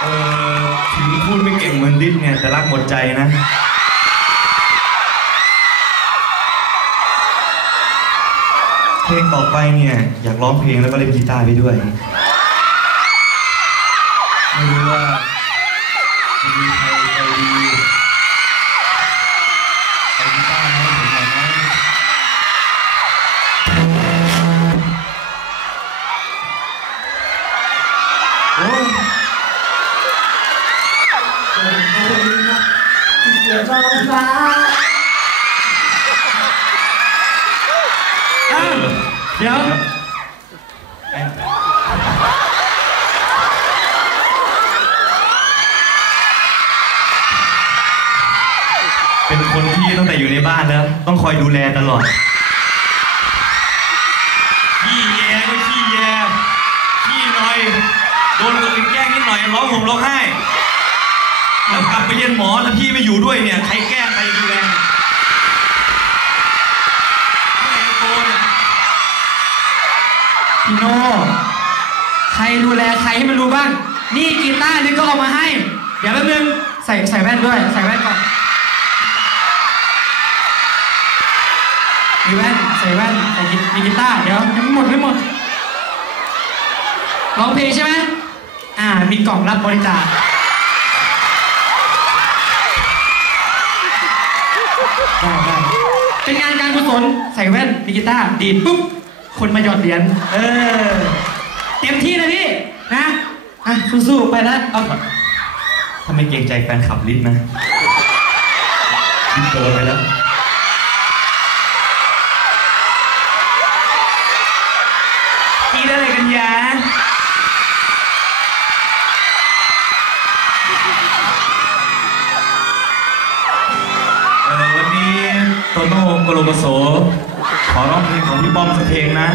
เออถึงพูดไม่เก่งเหมือนดิสเนี่ยแต่รักหมดใจนะ เพลงต่อไปเนี่ย อยากร้องเพลงแล้วก็เล่นกีตาร์ไปด้วย ไม่รู้ว่าจะมีใครใจดีเอากีตาร์มาให้ผมหน่อยไหมโอ้ย เสียท้องฟ้าอ้าวเดี๋ยวเป็นคนที่ตั้งแต่อยู่ในบ้านแล้ว ต้องคอยดูแลตลอดขี้แยก็ขี้แยขี้หน่อย โดนคนอื่นแกล้งนิดหน่อยร้องห่มร้องไห้แล้วกลับ ไปเรียนหมอแล้วพี่ไม่อยู่ด้วยเนี่ยใครแกล้งใครดูแลเนี่ยเอไหร่โน่พี่โน่ใครดูแลใครให้มันรู้บ้าง นี่กีตาร์นี่ก็เอามาให้ เดี๋ยวแป๊บนึงใส่ใส่แว่นด้วย ใส่แว่นก่อนมีแว่นใส่แว่นใส่กีมีกีตาร์เดี๋ยวยังไม่หมดไม่หมดร้องเพลงใช่ไหมอ่ามีกล่องรับบริจาค ได้ได้เป็นงานการกุศลใส่แว่นมีกีตาร์ดีดปุ๊บคนมาหยอดเหรียญเออเต็มที่นะพี่นะอะสู้ๆไปแล้วเอาถ้าไมเกรงใจแฟนคลับลิศนะลิศโดนไปแล้วทีอะไรกันยะ โตโน่โกโลโกโสขอร้องเพลงของพี่ป้อมสักเพลงนะ